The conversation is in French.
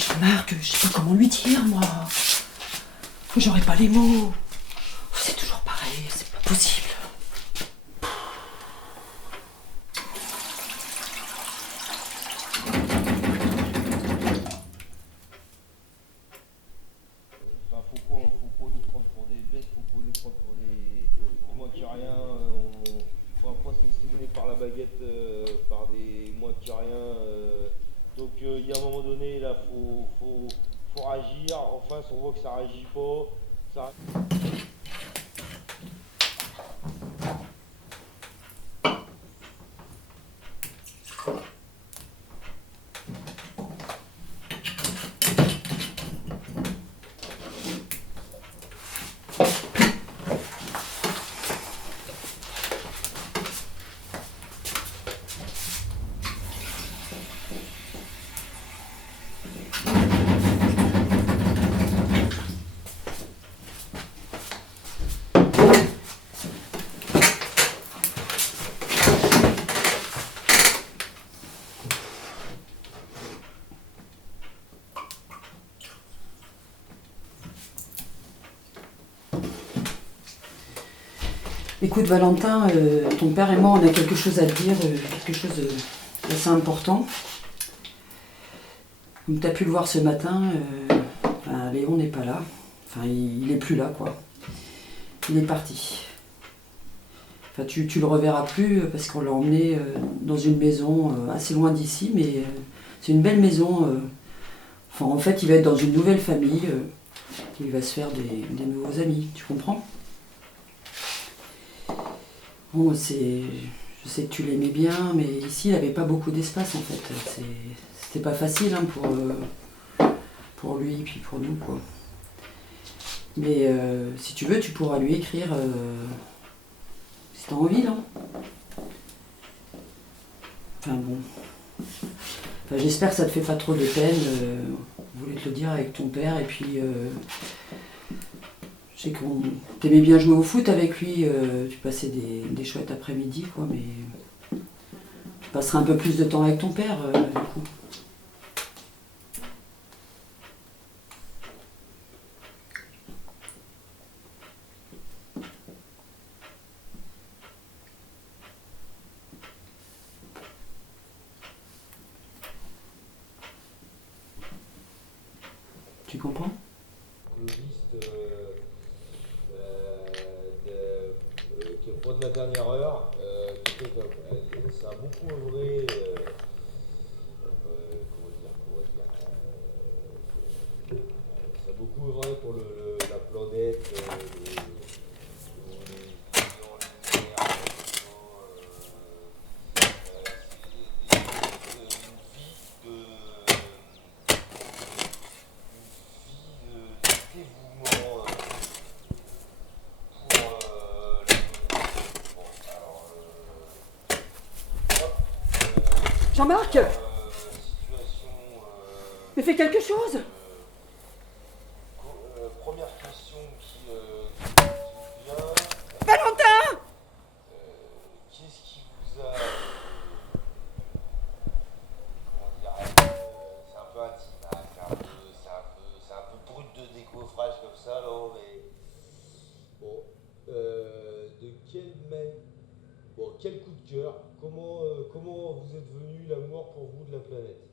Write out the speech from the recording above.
Jean-Marc, je sais pas comment lui dire, moi. J'aurais pas les mots. C'est toujours pareil, c'est pas possible. Enfin, faut pas nous prendre pour des bêtes, faut pas nous prendre pour des moins qui rien. On va pas se laisser mener par la baguette, par des moins qui rien. Donc il y a un moment donné, là, faut réagir. En face, on voit que ça réagit pas. Ça... Écoute Valentin, ton père et moi on a quelque chose à te dire, quelque chose d'assez important. Comme tu as pu le voir ce matin, Léon n'est pas là. Enfin il est plus là quoi. Il est parti. Enfin tu le reverras plus parce qu'on l'a emmené dans une maison assez loin d'ici, mais c'est une belle maison. Enfin en fait il va être dans une nouvelle famille. Il va se faire des nouveaux amis, tu comprends ? Bon, je sais que tu l'aimais bien, mais ici, il n'avait pas beaucoup d'espace, en fait. C'était pas facile hein, pour lui et puis pour nous, quoi. Mais si tu veux, tu pourras lui écrire si t'as envie, non ? Enfin bon. Enfin, j'espère que ça te fait pas trop de peine. Je voulais te le dire avec ton père, et puis... je sais qu'on t'aimais bien jouer au foot avec lui, tu passais des chouettes après-midi, quoi, mais tu passeras un peu plus de temps avec ton père, du coup. Tu comprends ? Écologiste qui est pas de la dernière heure, ça a beaucoup œuvré, ça a beaucoup œuvré pour la planète, Jean-Marc, mais fais quelque chose. première question qui vient, Valentin! qu'est-ce qui vous a... comment dire, c'est un peu intime, hein, c'est un peu brut de décoffrage comme ça, là, mais... Bon, de quel bon, quel coup de cœur, comment vous êtes venu l'amour pour vous de la planète?